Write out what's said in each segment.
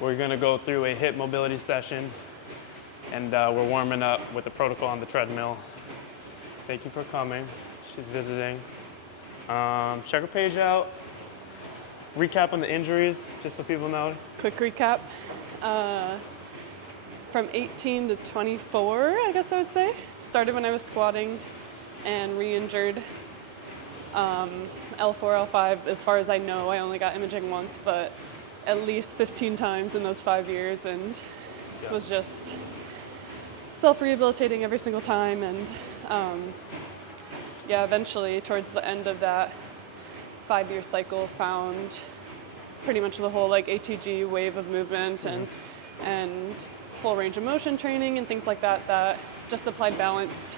We're gonna go through a hip mobility session, and we're warming up with the protocol on the treadmill. Thank you for coming. She's visiting. Check her page out. Recap on the injuries, just so people know. Quick recap. From 18 to 24, I guess I would say. Started when I was squatting and re-injured. L4, L5, as far as I know, I only got imaging once, but at least 15 times in those 5 years, and was just self-rehabilitating every single time. And eventually towards the end of that 5-year cycle, found pretty much the whole like ATG wave of movement and full range of motion training and things like that, that just applied balance.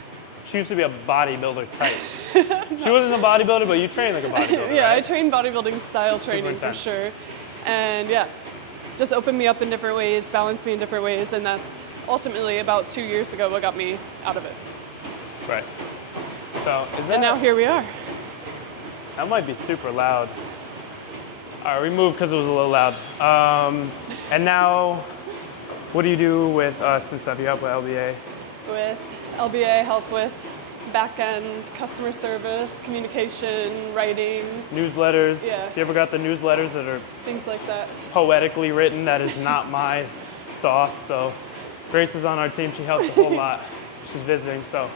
She used to be a bodybuilder type. She wasn't a bodybuilder, but you train like a bodybuilder, Yeah, right? I train bodybuilding style training for sure. And just opened me up in different ways, balanced me in different ways, and that's ultimately about 2 years ago what got me out of it. Right. So is that? And now here we are. That might be super loud. All right, we moved because it was a little loud. And now, what do you do with us and stuff? You help with LBA? With LBA, help with back-end customer service, communication, writing. Newsletters. Yeah. You ever got the newsletters that are Things like that. poetically written? That is not my sauce. So Grace is on our team. She helps a whole lot. She's visiting. So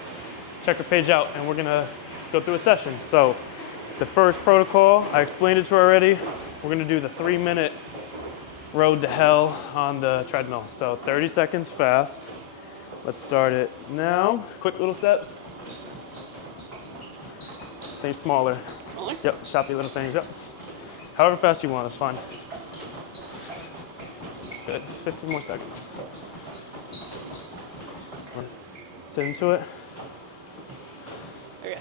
check her page out, and we're going to go through a session. So the first protocol, I explained it to her already. We're going to do the 3-minute road to hell on the treadmill. So 30 seconds fast. Let's start it now. Quick little steps. Things smaller. Smaller? Yep, choppy little things. Yep. However fast you want, it's fine. Good. 15 more seconds. Sit into it. Okay.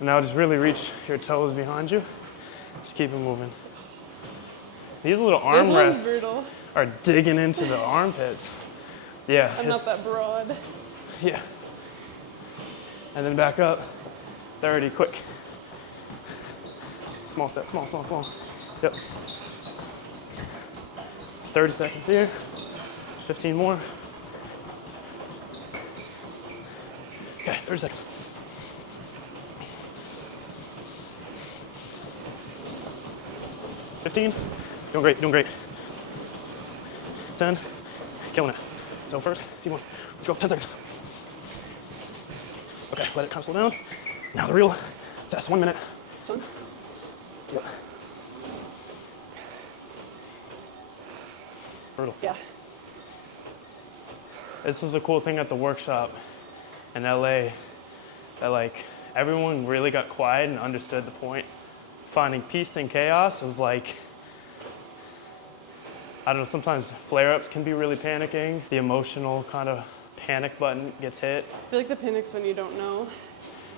Now just really reach your toes behind you. Just keep it moving. These little arm rests are digging into the armpits. Yeah. I'm not that broad. Yeah. And then back up. 30, quick. Small step, small, small, small. Yep. 30 seconds here. 15 more. Okay, 30 seconds. $15. Doing great, doing great. 10. Killing it. So first, a few more. Let's go, 10 seconds. Okay, let it kind of slow down. Now the real test, 1 minute. Done? Yep. Brutal. Yeah. This was a cool thing at the workshop in LA, that like everyone really got quiet and understood the point. Finding peace in chaos. It was like, I don't know, sometimes flare-ups can be really panicking. The emotional kind of panic button gets hit. I feel like the panic's when you don't know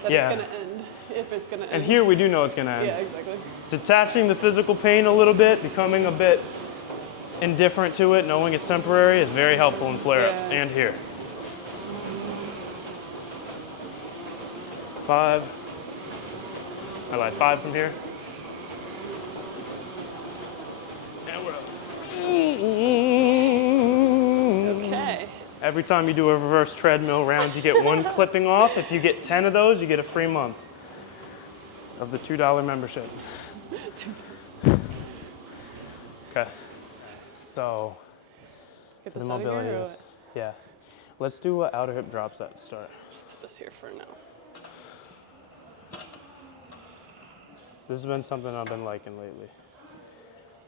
that it's going to end, if it's going to end. And here we do know it's going to end. Yeah, exactly. Detaching the physical pain a little bit, becoming a bit indifferent to it, knowing it's temporary, is very helpful in flare-ups and here. 5. I lied, 5 from here. And we're up. Okay. Every time you do a reverse treadmill round, you get 1 clipping off. If you get 10 of those, you get a free month of the $2 membership. Okay. So, Get the this out of mobility here or is, what? yeah. Let's do an outer hip drop set to start. Just put this here for now. This has been something I've been liking lately.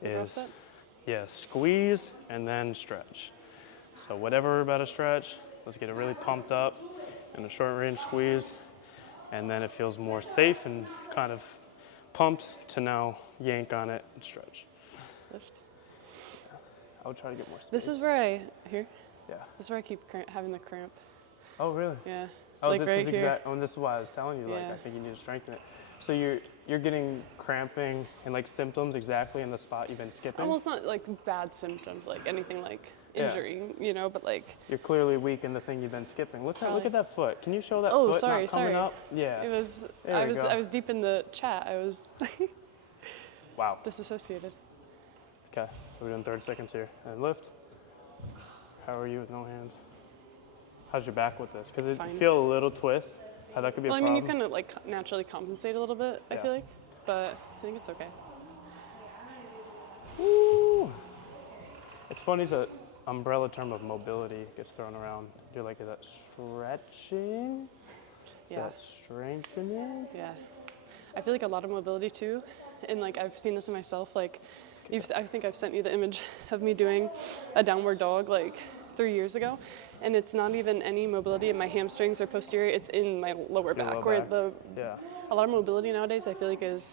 Drop set? Yeah, squeeze and then stretch. So whatever we're about to stretch, let's get it really pumped up in a short range squeeze. And then it feels more safe and kind of pumped to now yank on it and stretch. Lift. Yeah. I would try to get more space. This is where I, here? Yeah. This is where I keep having the cramp. Oh, really? Yeah. Oh, like this right is here. exactly. Oh, and this is why I was telling you. Like, I think you need to strengthen it. So you're getting cramping and like symptoms exactly in the spot you've been skipping. Almost not like bad symptoms, like anything like injury, you know, but like. You're clearly weak in the thing you've been skipping. Look at that foot. Can you show that foot not coming up? Yeah. It was. There I was deep in the chat. I was. Wow. Disassociated. Okay, so we're doing 30 seconds here. And lift. How are you with no hands? How's your back with this? Because it Fine. feel a little twist. How that could be a Well, I problem. mean, you kind of like naturally compensate a little bit, I Yeah. feel like, but I think it's okay. Woo. It's funny the umbrella term of mobility gets thrown around. You're like, is that stretching? Is Yeah. that strengthening? Yeah. I feel like a lot of mobility too, and like I've seen this in myself. Like, I think I've sent you the image of me doing a downward dog like 3 years ago, and it's not even any mobility in my hamstrings or posterior. It's in my lower back. low Where back. Yeah. a lot of mobility nowadays, I feel like, is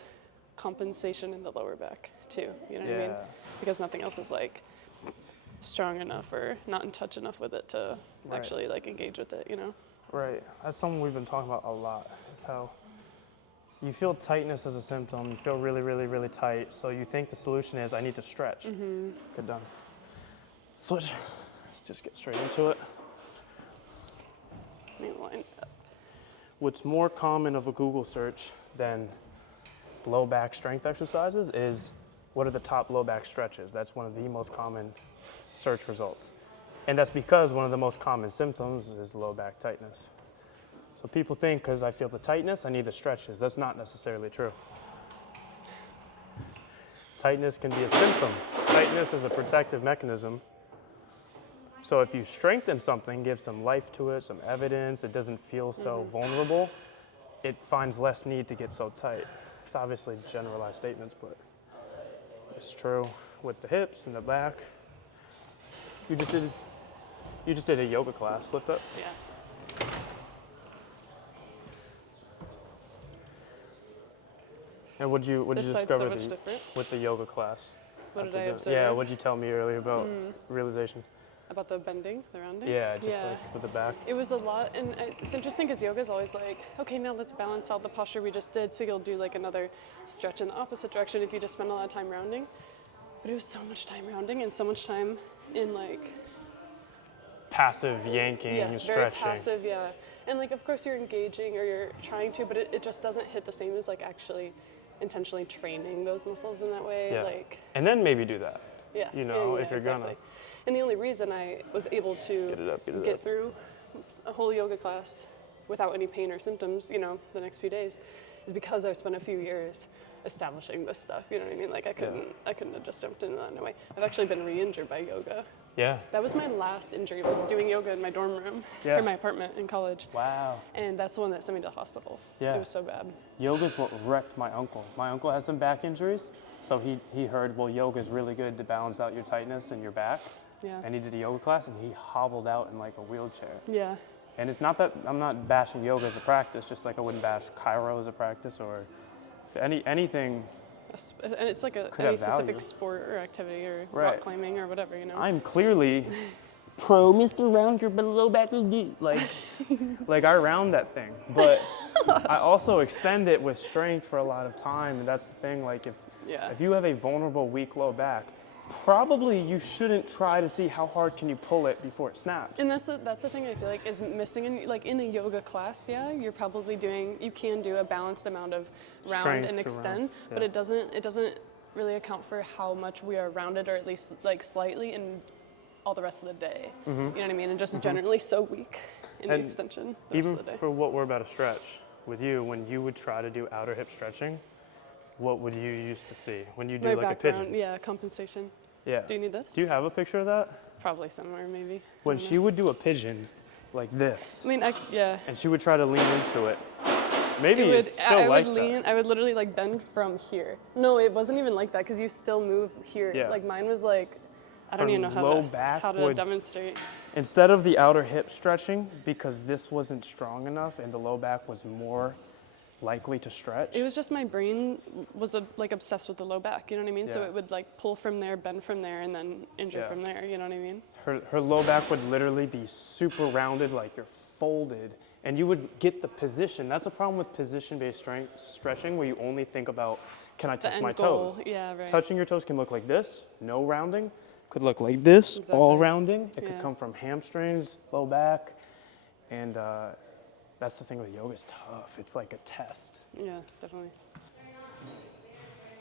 compensation in the lower back too. You know what I mean? Yeah. Because nothing else is like strong enough or not in touch enough with it to Right. actually like engage with it. You know? Right. That's something we've been talking about a lot. Is how you feel tightness as a symptom. You feel really, really, really tight. So you think the solution is I need to stretch. Mm-hmm. Good done. Switch. Let's just get straight into it. Let me line up. What's more common of a Google search than low back strength exercises is what are the top low back stretches? That's one of the most common search results. And that's because one of the most common symptoms is low back tightness. So people think because I feel the tightness, I need the stretches. That's not necessarily true. Tightness can be a symptom. Tightness is a protective mechanism. So if you strengthen something, give some life to it, some evidence, it doesn't feel so vulnerable, it finds less need to get so tight. It's obviously generalized statements, but it's true with the hips and the back. You just did a yoga class. Lift up. Yeah. And what'd you This side's discover so much different. with the yoga class? What did after I doing- observe? Yeah, what'd you tell me earlier about realization? About the bending, the rounding? Yeah, just like with the back. It was a lot, and it's interesting because yoga is always like, okay, now let's balance out the posture we just did. So you'll do like another stretch in the opposite direction if you just spend a lot of time rounding. But it was so much time rounding and so much time in like, Passive yanking, yes, very stretching. passive, yeah. And like, of course you're engaging or you're trying to, but it just doesn't hit the same as like actually intentionally training those muscles in that way. Yeah. Like, And then maybe do that. yeah. You know, yeah, if you're exactly. gonna. And the only reason I was able to Get it up, get it get up. through a whole yoga class without any pain or symptoms, you know, the next few days, is because I spent a few years establishing this stuff. You know what I mean? Like I couldn't have just jumped into that in a way. I've actually been re-injured by yoga. Yeah. That was my last injury. Was doing yoga in my dorm room Yeah. for my apartment in college. Wow. And that's the one that sent me to the hospital. Yeah. It was so bad. Yoga's what wrecked my uncle. My uncle had some back injuries, so he heard, well, yoga's really good to balance out your tightness in your back. Yeah. And he did a yoga class, and he hobbled out in like a wheelchair. Yeah. And it's not that I'm not bashing yoga as a practice, just like I wouldn't bash chiro as a practice or anything. And it's like Could any have specific value. sport or activity or Right. rock climbing or whatever, you know? I'm clearly pro Mr. Round your below back like I round that thing, but I also extend it with strength for a lot of time, and that's the thing. Like if you have a vulnerable, weak low back, probably you shouldn't try to see how hard can you pull it before it snaps. And that's the thing I feel like is missing in a yoga class. Yeah, you're probably you can do a balanced amount of round Strength and to extend, round, but yeah. it doesn't really account for how much we are rounded, or at least like slightly in all the rest of the day. You know what I mean? And just generally so weak in the And extension the even rest of the day. for what we're about to stretch with you, when you would try to do outer hip stretching, what would you used to see when you do My like background, a pigeon? yeah, compensation. Yeah. Do you need this? Do you have a picture of that? Probably somewhere, maybe. When she would do a pigeon like this, I mean, yeah. and she would try to lean into it. Maybe it's still I like would lean. that. I would literally like bend from here. No, it wasn't even like that because you still move here. Yeah. Like mine was like, I don't Her even know low back how to would- demonstrate. Instead of the outer hip stretching, because this wasn't strong enough and the low back was more likely to stretch. It was just my brain was like obsessed with the low back. You know what I mean? So Yeah. it would like pull from there, bend from there, and then injure Yeah. from there. You know what I mean? Her low back would literally be super rounded, like you're folded, and you would get the position. That's the problem with position-based stretching, where you only think about, can I The touch end my goal. toes? Yeah, right. Touching your toes can look like this, no rounding. Could look like this, all Exactly. rounding. It Yeah. could come from hamstrings, low back, and that's the thing with yoga, is tough. It's like a test. Yeah, definitely.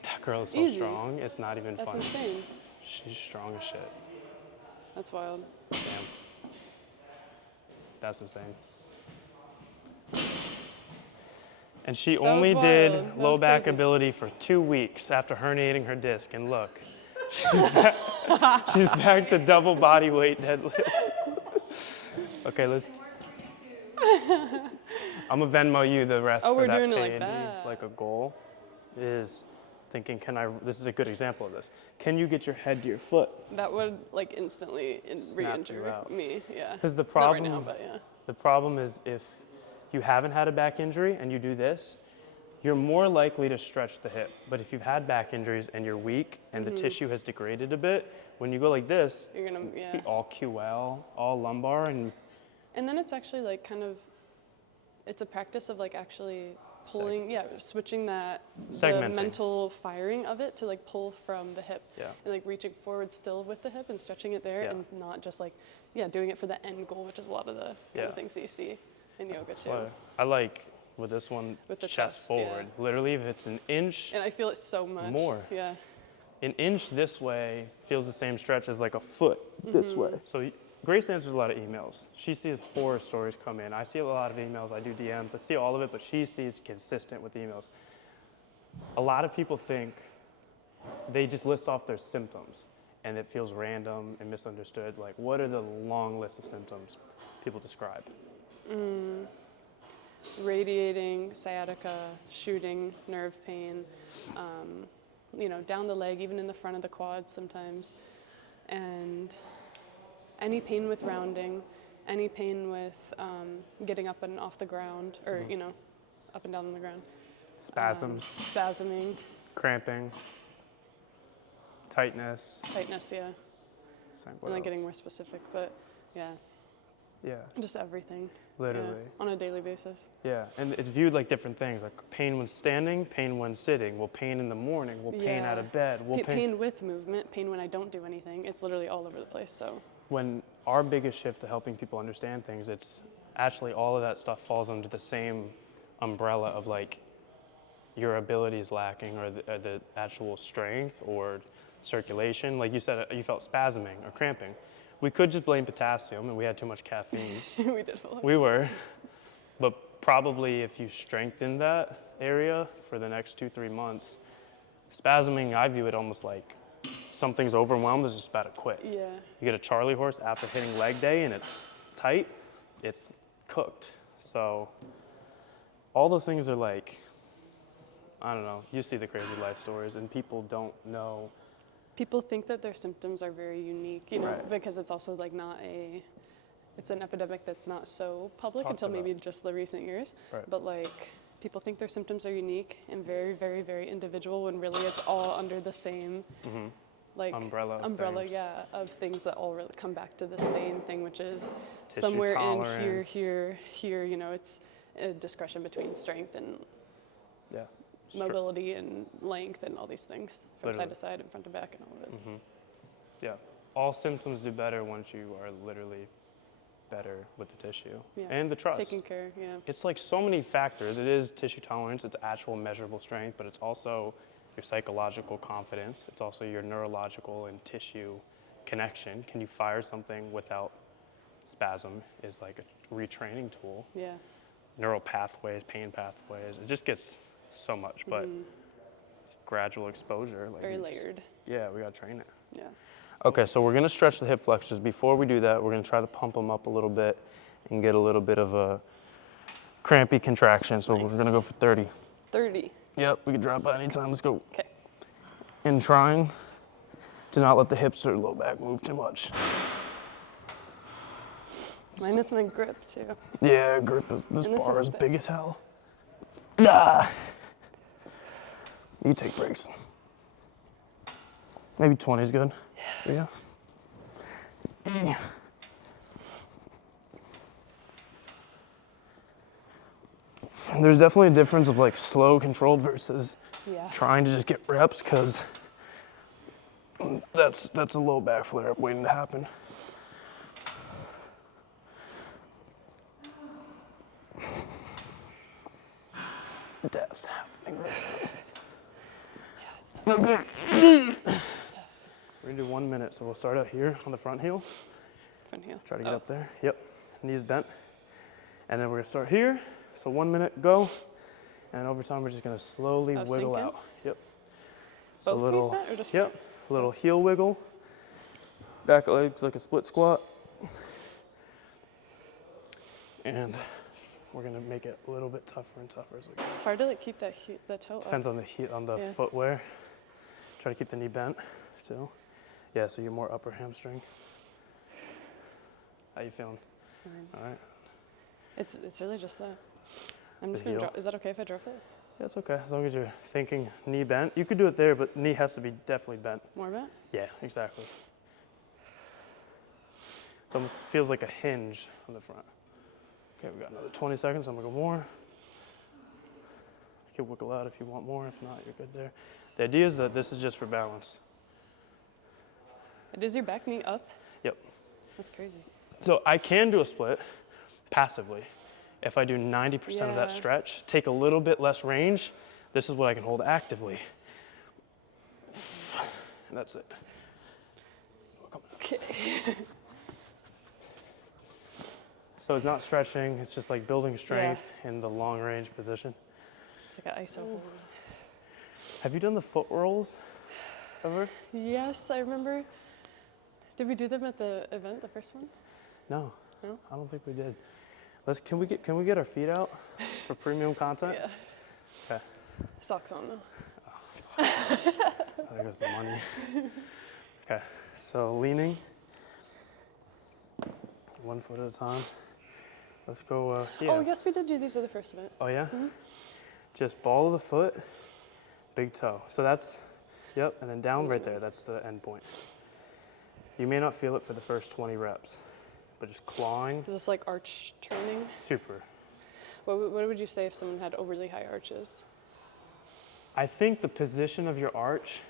That girl is so Easy. strong, it's not even That's funny. insane. She's strong as shit. That's wild. Damn. That's insane. And she only was did wild. That low was back crazy. ability for 2 weeks after herniating her disc. And look, she's back to double body weight deadlift. Okay, let's. I'm gonna Venmo you the rest Oh, for we're that doing it pay like and that. like a goal is thinking, this is a good example of this. Can you get your head to your foot? That would like instantly Snap you re-injure out. me. Yeah. Because the Not problem, right now, but yeah. the problem is if you haven't had a back injury and you do this, you're more likely to stretch the hip. But if you've had back injuries and you're weak and the tissue has degraded a bit, when you go like this, You're gonna, yeah. all QL, all lumbar, and And then it's actually like kind of, it's a practice of like actually pulling, switching that, the Segmenting. mental firing of it to like pull from the hip. Yeah. And like reaching forward still with the hip and stretching it there Yeah. and not just like, doing it for the end goal, which is a lot of the kind Yeah. of things that you see in yoga too. But I like with this one, With the chest chest, forward. Literally, if it's an inch, And I feel it so much. More. Yeah. an inch this way feels the same stretch as like a foot this way. So Grace answers a lot of emails. She sees horror stories come in. I see a lot of emails. I do DMs. I see all of it, but she sees consistent with emails. A lot of people think they just list off their symptoms and it feels random and misunderstood. Like, what are the long list of symptoms people describe? Radiating, sciatica, shooting, nerve pain, down the leg, even in the front of the quads sometimes. And any pain with rounding, any pain with getting up and off the ground, or, up and down on the ground. Spasms, Spasming, cramping, tightness. tightness, yeah. What I'm not getting else? more specific, but yeah, Yeah, just everything. literally. Yeah, on a daily basis. Yeah, and it's viewed like different things, like pain when standing, pain when sitting, well, pain in the morning, well, pain out of bed, well, Pain with movement, pain when I don't do anything. It's literally all over the place, so. When our biggest shift to helping people understand things, it's actually all of that stuff falls under the same umbrella of like your ability is lacking or the actual strength or circulation. Like you said, you felt spasming or cramping. We could just blame potassium and we had too much caffeine. We did a lot. We were. But probably if you strengthen that area for the next 2-3 months, spasming, I view it almost like something's overwhelmed, is just about to quit. Yeah. You get a Charlie horse after hitting leg day and it's tight, it's cooked. So all those things are like, I don't know, you see the crazy life stories and people don't know. People think that their symptoms are very unique, Right. because it's also like it's an epidemic that's not so public Talked until maybe about. just the recent years. Right. But like people think their symptoms are unique and very, very, very individual when really it's all under the same like Umbrella of things. of things that all really come back to the same thing, which is Tissue somewhere in tolerance. here, it's a discretion between strength and Yeah. mobility and length and all these things from Literally. side to side and front to back and all of it. Yeah. All symptoms do better once you are literally better with the tissue Yeah. and the trust. Taking care, yeah. It's like so many factors. It is tissue tolerance, it's actual measurable strength, but it's also your psychological confidence. It's also your neurological and tissue connection. Can you fire something without spasm is like a retraining tool. Yeah. Neural pathways, pain pathways, it just gets so much, but gradual exposure. Like Very we layered. Yeah, we gotta train it. Yeah. Okay, so we're gonna stretch the hip flexors. Before we do that, we're gonna try to pump them up a little bit and get a little bit of a crampy contraction. So we're gonna go for 30. 30. Yep, we can drop by anytime. Let's go. Okay. And trying to not let the hips or low back move too much. Minus my grip too. Yeah, grip is, this And this bar is is thick. big as hell. Nah. You take breaks. Maybe 20 is good. Yeah. And there's definitely a difference of like slow controlled versus Yeah. trying to just get reps, because that's a low back flare up waiting to happen. Death happening. Yeah, it's tough. We're gonna do 1 minute. So we'll start out here on the front heel. Front heel. Try to get up there. Yep. Knees bent. And then we're gonna start here. So 1 minute, go. And over time, we're just gonna slowly wiggle out. Yep. So Both little, knees bent or just yep. A little heel wiggle. Back legs like a split squat. And we're gonna make it a little bit tougher and tougher as we go. It's hard to like keep that the toe Depends up. on the footwear. Try to keep the knee bent too. Yeah, so you're more upper hamstring. How you feeling? Fine. All right. It's really just that. I'm The just gonna heel. drop. Is that okay if I drop it? Yeah, it's okay as long as you're thinking knee bent. You could do it there, but knee has to be definitely bent. More bent? Yeah, exactly. It almost feels like a hinge on the front. Okay, we got another 20 seconds. I'm gonna go more. You can wiggle out if you want more. If not, you're good there. The idea is that this is just for balance. Does your back knee up? Yep. That's crazy. So I can do a split passively. If I do 90% of that stretch, take a little bit less range, this is what I can hold actively. And that's it. Okay. So it's not stretching, it's just like building strength in the long range position. It's like an ISO hold. Have you done the foot rolls ever? Yes, I remember. Did we do them at the event, the first one? No. No? I don't think we did. Can we get our feet out for premium content? Yeah. Okay. Socks on though. There goes the money. Okay, so leaning, 1 foot at a time. Let's go, yeah. Oh, yes, we did do these at the first event. Oh yeah? Mm-hmm. Just ball of the foot, big toe. So that's, yep, and then down right there, that's the end point. You may not feel it for the first 20 reps, but just clawing. Is this like arch training? Super. What would you say if someone had overly high arches? I think the position of your arch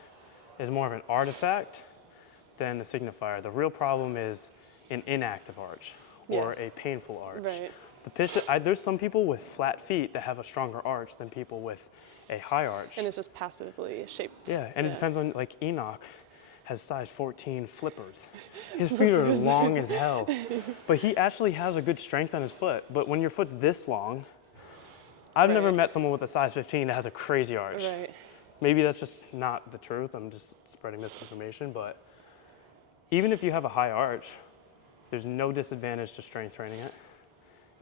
is more of an artifact than a signifier. The real problem is an inactive arch or a painful arch. Right. There's some people with flat feet that have a stronger arch than people with a high arch. And it's just passively shaped. Yeah, and it depends on, like Enoch has size 14 flippers. His feet are long as hell, but he actually has a good strength on his foot. But when your foot's this long, I've never met someone with a size 15 that has a crazy arch. Right. Maybe that's just not the truth. I'm just spreading misinformation, but even if you have a high arch, there's no disadvantage to strength training it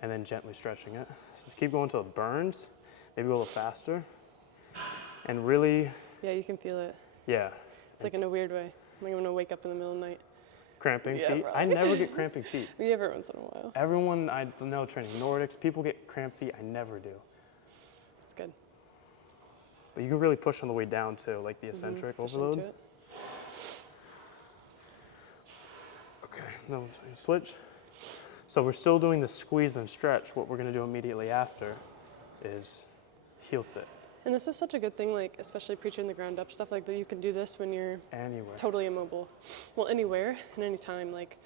and then gently stretching it. So just keep going until it burns, maybe go a little faster, and really. Yeah, you can feel it. Yeah. It's like in a weird way. Like I'm gonna wake up in the middle of the night. Cramping feet? Probably. I never get cramping feet. We every once in a while. Everyone I know training Nordics, people get cramped feet. I never do. It's good. But you can really push on the way down too, like the eccentric overload. Into it. Okay, no, so you switch. So we're still doing the squeeze and stretch. What we're gonna do immediately after is heel sit. And this is such a good thing, like especially preaching the ground up stuff, like that you can do this when you're Anywhere. totally immobile. Well, anywhere and anytime, like,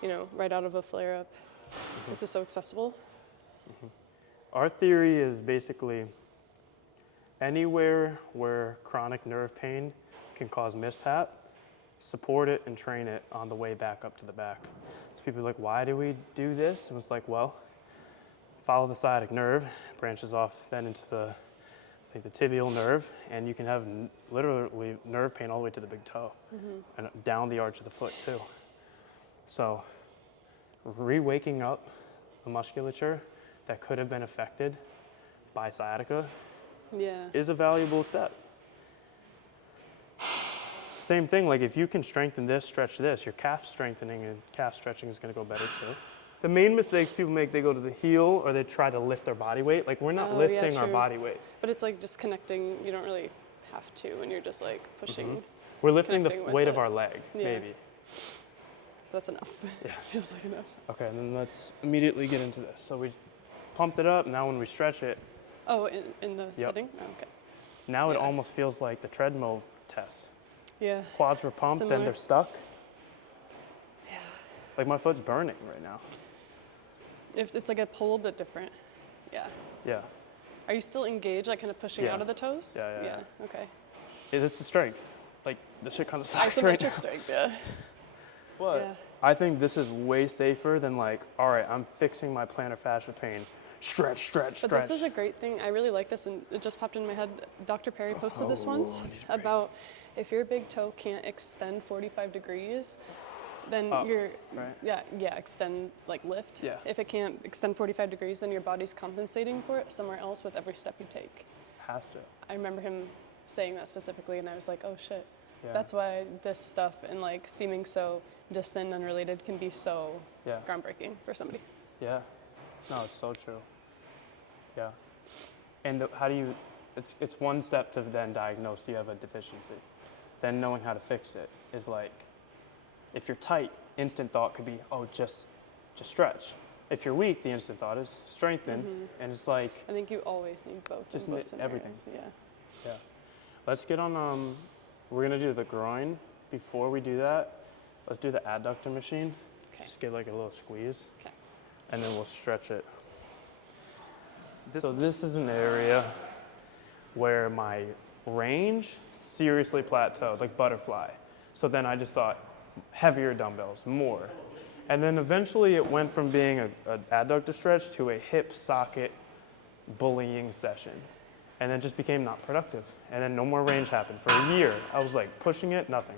you know, right out of a flare up. This is so accessible. Our theory is basically anywhere where chronic nerve pain can cause mishap, support it and train it on the way back up to the back. So people are like, why do we do this? And it's like, well, follow the sciatic nerve, branches off then into the, I think the tibial nerve, and you can have literally nerve pain all the way to the big toe and down the arch of the foot too. So re-waking up the musculature that could have been affected by sciatica is a valuable step. Same thing, like if you can strengthen this, stretch this, your calf strengthening and calf stretching is gonna go better too. The main mistakes people make, they go to the heel or they try to lift their body weight. Like we're not lifting our body weight. But it's like just connecting, you don't really have to when you're just like pushing. We're lifting the weight of our leg, maybe. That's enough. Yeah. Feels like enough. Okay, and then let's immediately get into this. So we pumped it up, now when we stretch it. Oh, in the sitting? Oh, okay. Now it almost feels like the treadmill test. Yeah. Quads were pumped, then they're stuck. Yeah. Like my foot's burning right now. If it's like a pull, but different. Yeah. Yeah. Are you still engaged, like kind of pushing out of the toes? Yeah. Okay. This is strength. Like this shit kind of sucks right now. Isometric strength, yeah. But Yeah. I think this is way safer than like, all right, I'm fixing my plantar fascia pain. Stretch, stretch, But stretch. this is a great thing. I really like this, and it just popped in my head. Dr. Perry posted this once I need a break. about if your big toe can't extend 45 degrees, then Up, your right? extend like lift. Yeah. If it can't extend 45 degrees, then your body's compensating for it somewhere else with every step you take. Has to. I remember him saying that specifically, and I was like, oh shit. Yeah. That's why this stuff and like seeming so distant and unrelated can be so Yeah. groundbreaking for somebody. Yeah. No, it's so true. Yeah. And how do you, it's one step to then diagnose you have a deficiency. Then knowing how to fix it is like, if you're tight, instant thought could be, oh, just stretch. If you're weak, the instant thought is strengthen. And it's like, I think you always need both. Just in both need everything. scenarios, Yeah. yeah. Let's get on, we're gonna do the groin. Before we do that, let's do the adductor machine. Okay. Just get like a little squeeze. Okay. And then we'll stretch it. So this is an area where my range seriously plateaued, like butterfly. So then I just thought heavier dumbbells, more. And then eventually it went from being an adductor stretch to a hip socket bullying session. And then just became not productive. And then no more range happened for a year. I was like pushing it, nothing.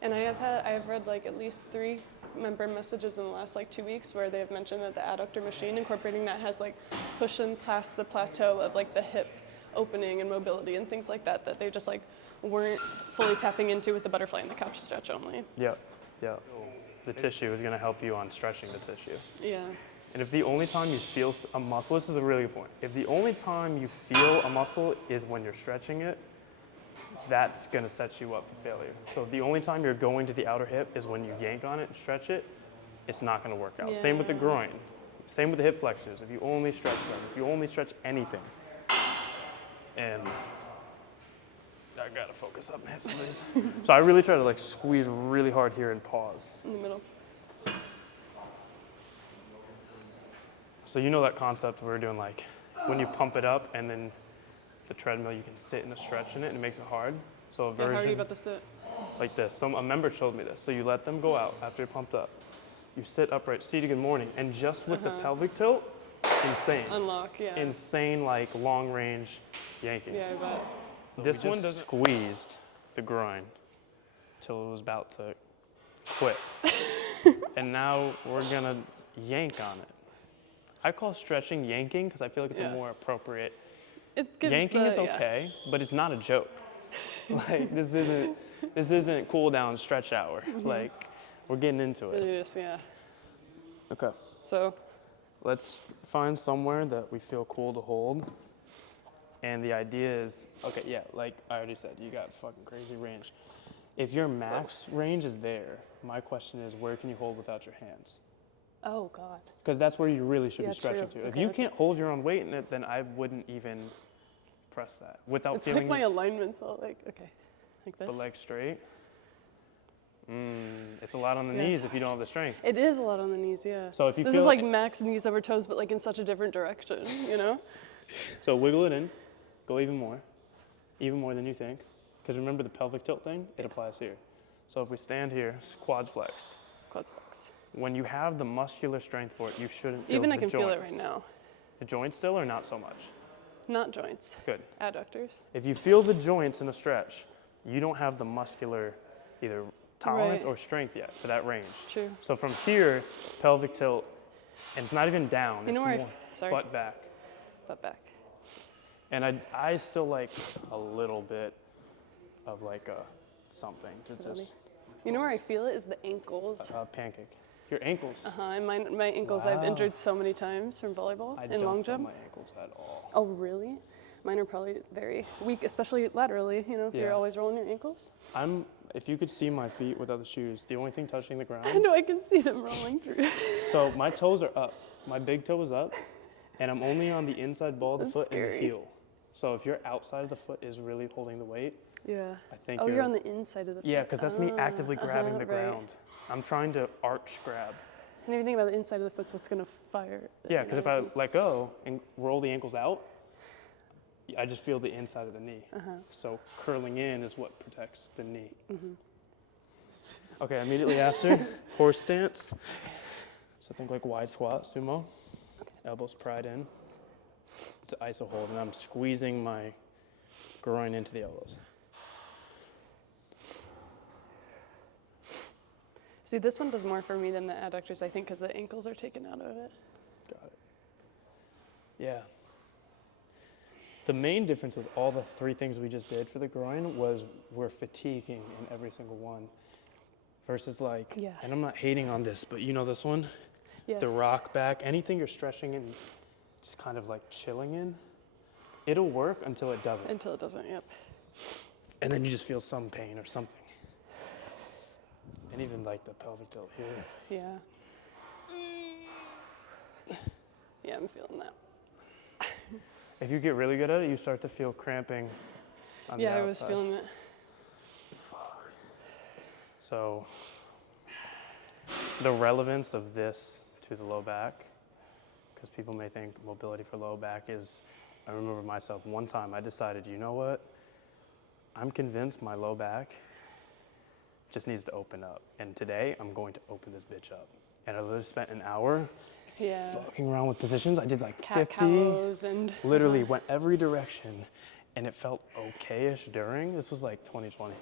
And I have read like at least 3 member messages in the last like 2 weeks where they have mentioned that the adductor machine incorporating that has like pushed them past the plateau of like the hip opening and mobility and things like that they just like weren't fully tapping into with the butterfly and the couch stretch only. Yep, yep. The tissue is gonna help you on stretching the tissue. Yeah. And if the only time you feel a muscle, this is a really good point. If the only time you feel a muscle is when you're stretching it, that's gonna set you up for failure. So if the only time you're going to the outer hip is when you yank on it and stretch it, it's not gonna work out. Same with the Yeah. groin. Same with the hip flexors. If you only stretch them, if you only stretch anything. And I gotta focus up and hit some of these. So I really try to like squeeze really hard here and pause. In the middle. So you know that concept we were doing, like when you pump it up and then the treadmill, you can sit in a stretch in it and it makes it hard. So a Yeah, version how are you about to sit? like this. A member showed me this. So you let them go out after you're pumped up. You sit upright, seated good morning, and just with the pelvic tilt, insane. Unlock, yeah. Insane, like long range yanking. Yeah, I bet. So this one doesn't squeezed the groin till it was about to quit. And now we're gonna yank on it. I call stretching yanking because I feel like it's a more appropriate. It gives Yanking the, is okay, but it's not a joke. Like this isn't cool down stretch hour. Like we're getting into It it. is, yeah. Okay. So, Let's find somewhere that we feel cool to hold. And the idea is, okay, yeah, like I already said, you got fucking crazy range. If your max range is there, my question is, where can you hold without your hands? oh God. Because that's where you really should Yeah, be stretching true. to. If Okay, you okay. can't hold your own weight in it, then I wouldn't even press that without It's feeling like my alignment's all like, okay, like this. the leg straight. It's a lot on the Yeah. knees if you don't have the strength. It is a lot on the knees, yeah. So if you this feel is like max knees over toes, but like in such a different direction, you know? So wiggle it in, go even more than you think. Because remember the pelvic tilt thing? It applies here. So if we stand here, quads flexed. Quads flex. When you have the muscular strength for it, you shouldn't feel Even the I can joints. feel it right now. The joints still or not so much? Not joints, Good. adductors. If you feel the joints in a stretch, you don't have the muscular either tolerance Right. or strength yet for that range. True. So from here, pelvic tilt, and it's not even down, You it's know where more sorry, butt back. butt back. And I still like a little bit of like a something to Stability. just You know where I feel it is the ankles. pancake. Your ankles. And my ankles I've Wow. injured so many times from volleyball I and don't long feel jump. my ankles at all. Oh really? Mine are probably very weak, especially laterally, you know, if Yeah. you're always rolling your ankles. If you could see my feet without the shoes, the only thing touching the I ground. know I can see them rolling through. So my toes are up. My big toe is up, and I'm only on the inside ball of the That's foot and scary. the heel. So if your outside of the foot is really holding the weight, Yeah. I think Oh, you're on the inside of the foot. Yeah, because that's me actively grabbing the right. ground. I'm trying to arch grab. And if you think about the inside of the foot's what's gonna fire. Yeah, because if I let go and roll the ankles out, I just feel the inside of the knee. So curling in is what protects the knee. Okay, immediately after, horse stance. So think like wide squat, sumo. Elbows pried in. It's an iso hold, and I'm squeezing my groin into the elbows. See, this one does more for me than the adductors, I think, because the ankles are taken out of it. Got it. Yeah. The main difference with all the 3 things we just did for the groin was we're fatiguing in every single one. Versus like, Yeah. and I'm not hating on this, but you know this one? Yes. The rock back, anything you're stretching and just kind of like chilling in, it'll work until it doesn't. Until it doesn't, yep. And then you just feel some pain or something. And even like the pelvic tilt here. Yeah. Yeah, I'm feeling that. If you get really good at it, you start to feel cramping on the outside. Yeah, I was feeling it. Fuck. So the relevance of this to the low back, because people may think mobility for low back is, I remember myself one time I decided, you know what? I'm convinced my low back just needs to open up. And today I'm going to open this bitch up. And I literally spent an hour fucking around with positions. I did like Cat 50. cows and Literally went every direction, and it felt okay-ish during. This was like 2020.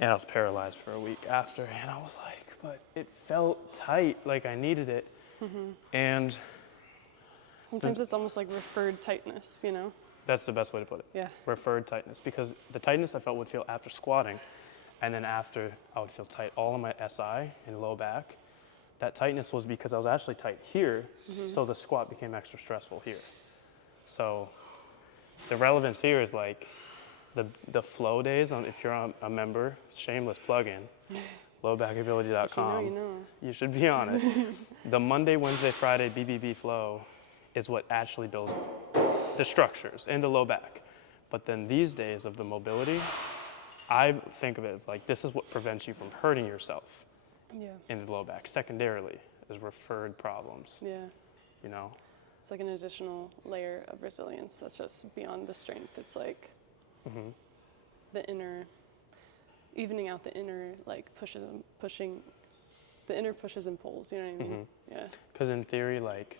And I was paralyzed for a week after, and I was like, but it felt tight, like I needed it. And sometimes it's almost like referred tightness, you know? that's the best way to put it. Yeah. Referred tightness, because the tightness I felt would feel after squatting, and then after I would feel tight all of my SI and low back. That tightness was because I was actually tight here, so the squat became extra stressful here. So the relevance here is like the flow days, if you're a member, shameless plug-in, lowbackability.com. You know. You should be on it. The Monday, Wednesday, Friday BBB flow is what actually builds the structures and the low back. But then these days of the mobility, I think of it as like this is what prevents you from hurting yourself in the low back. Secondarily is referred problems. Yeah. You know? It's like an additional layer of resilience that's just beyond the strength. It's like the inner, evening out the inner, like pushing, the inner pushes and pulls, you know what I mean? Yeah. Because in theory, like,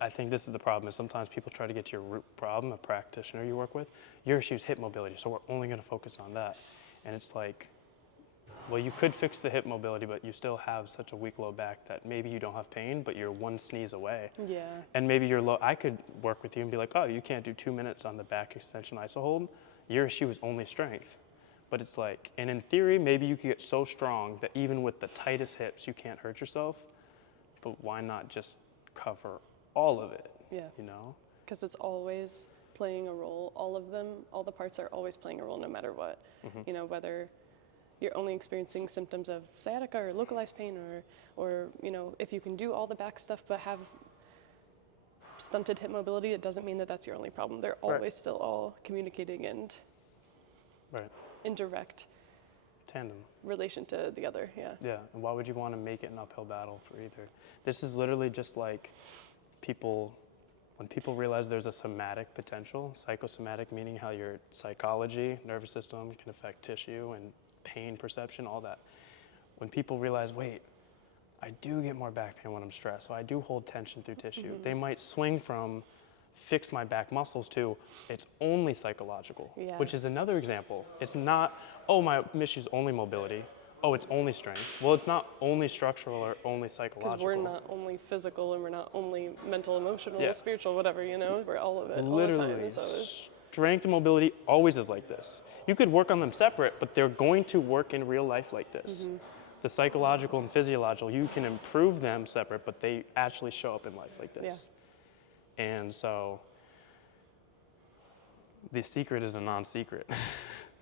I think this is the problem, is sometimes people try to get to your root problem, a practitioner you work with. Your issue is hip mobility, so we're only going to focus on that. And it's like, well, you could fix the hip mobility, but you still have such a weak low back that maybe you don't have pain, but you're one sneeze away. Yeah. And maybe you're low. I could work with you and be like, oh, you can't do 2 minutes on the back extension iso hold. Your issue is only strength. But it's like, and in theory, maybe you could get so strong that even with the tightest hips, you can't hurt yourself. But why not just cover all of it? Yeah. You know? Because it's always playing a role. All of them, all the parts are always playing a role no matter what. You know, whether you're only experiencing symptoms of sciatica or localized pain or you know, if you can do all the back stuff but have stunted hip mobility, it doesn't mean that that's your only problem. They're always still all communicating and in direct tandem relation to the other. Yeah. And why would you want to make it an uphill battle for either? This is literally just like when people realize there's a somatic potential, psychosomatic meaning how your psychology, nervous system can affect tissue and pain perception, all that. When people realize, wait, I do get more back pain when I'm stressed, so I do hold tension through tissue. They might swing from fix my back muscles to it's only psychological, which is another example. It's not, oh, my issue is only mobility. Oh, it's only strength. Well, it's not only structural or only psychological. Because we're not only physical and we're not only mental, emotional, spiritual, whatever, you know, we're all of it Literally, all the time. So strength and mobility always is like this. You could work on them separate, but they're going to work in real life like this. The psychological and physiological, you can improve them separate, but they actually show up in life like this. And so the secret is a non-secret.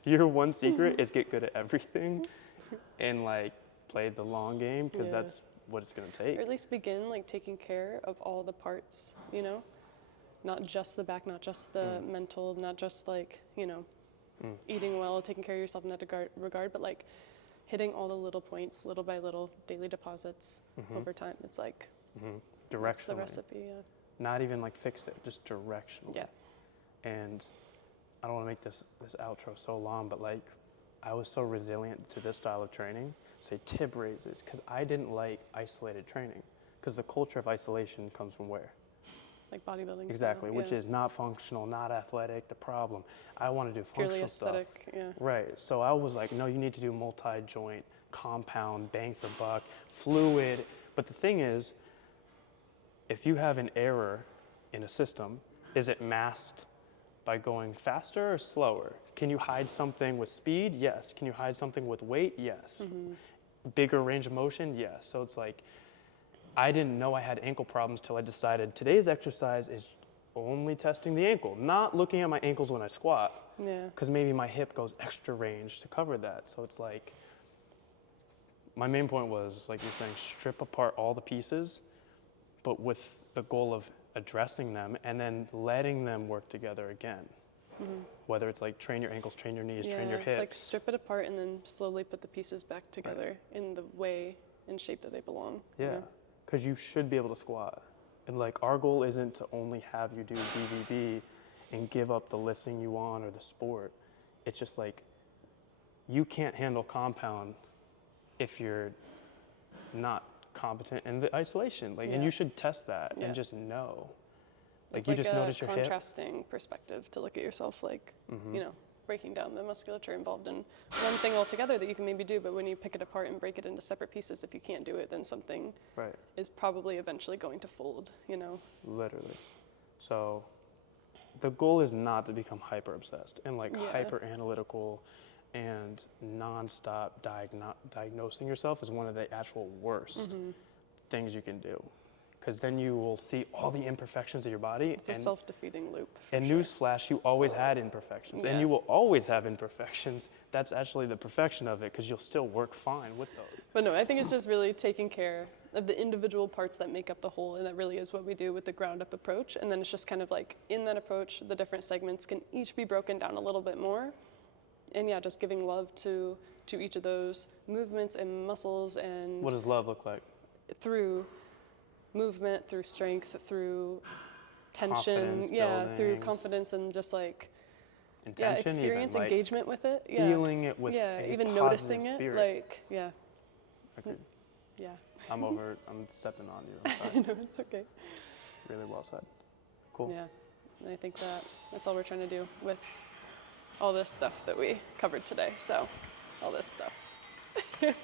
Your one secret is get good at everything and like play the long game, because that's what it's going to take. Or at least begin like taking care of all the parts, you know, not just the back, not just the mental, not just like, you know, eating well, taking care of yourself in that regard, but like hitting all the little points, little by little, daily deposits over time. It's like Directionally. that's the recipe. Not even like fix it, just directionally. And I don't want to make this outro so long, but like I was so resilient to this style of training, say tib raises, because I didn't like isolated training, because the culture of isolation comes from where? Like bodybuilding. Exactly, style, which yeah. is not functional, not athletic, the problem. I want to do Purely functional aesthetic, stuff. yeah. Right, so I was like, no, you need to do multi-joint, compound, bang for buck, fluid. But the thing is, if you have an error in a system, is it masked by going faster or slower? Can you hide something with speed? Yes. Can you hide something with weight? Yes. Bigger range of motion? Yes. So it's like, I didn't know I had ankle problems till I decided today's exercise is only testing the ankle, not looking at my ankles when I squat. Yeah. Because maybe my hip goes extra range to cover that. So it's like, my main point was, like you're saying, strip apart all the pieces, but with the goal of addressing them and then letting them work together again. Whether it's like train your ankles, train your knees, train your hips. It's like strip it apart and then slowly put the pieces back together in the way and shape that they belong. Yeah, because you should be able to squat. And like our goal isn't to only have you do BVB and give up the lifting you want or the sport. It's just like you can't handle compound if you're not competent in the isolation. Like, and you should test that and just know. Like it's you like just notice your hip. contrasting perspective to look at yourself, like you know, breaking down the musculature involved in one thing altogether that you can maybe do, but when you pick it apart and break it into separate pieces, if you can't do it, then something is probably eventually going to fold, you know? Literally. So the goal is not to become hyper obsessed and like hyper analytical and nonstop diagnosing yourself is one of the actual worst things you can do. Because then you will see all the imperfections of your body. It's a self-defeating loop. And newsflash, you always had imperfections. And you will always have imperfections. That's actually the perfection of it, because you'll still work fine with those. But no, I think it's just really taking care of the individual parts that make up the whole, and that really is what we do with the ground up approach. And then it's just kind of like, in that approach, the different segments can each be broken down a little bit more. And yeah, just giving love to each of those movements and muscles. And what does love look like? Through movement, through strength, through tension, Confidence building. through confidence and just like Intention, experience, even, like engagement with it, feeling it with a even positive noticing spirit. it, like Agreed. yeah. I'm stepping on you. I'm sorry. No, it's okay. Really well said. Cool. Yeah, and I think that's all we're trying to do with all this stuff that we covered today. So, all this stuff.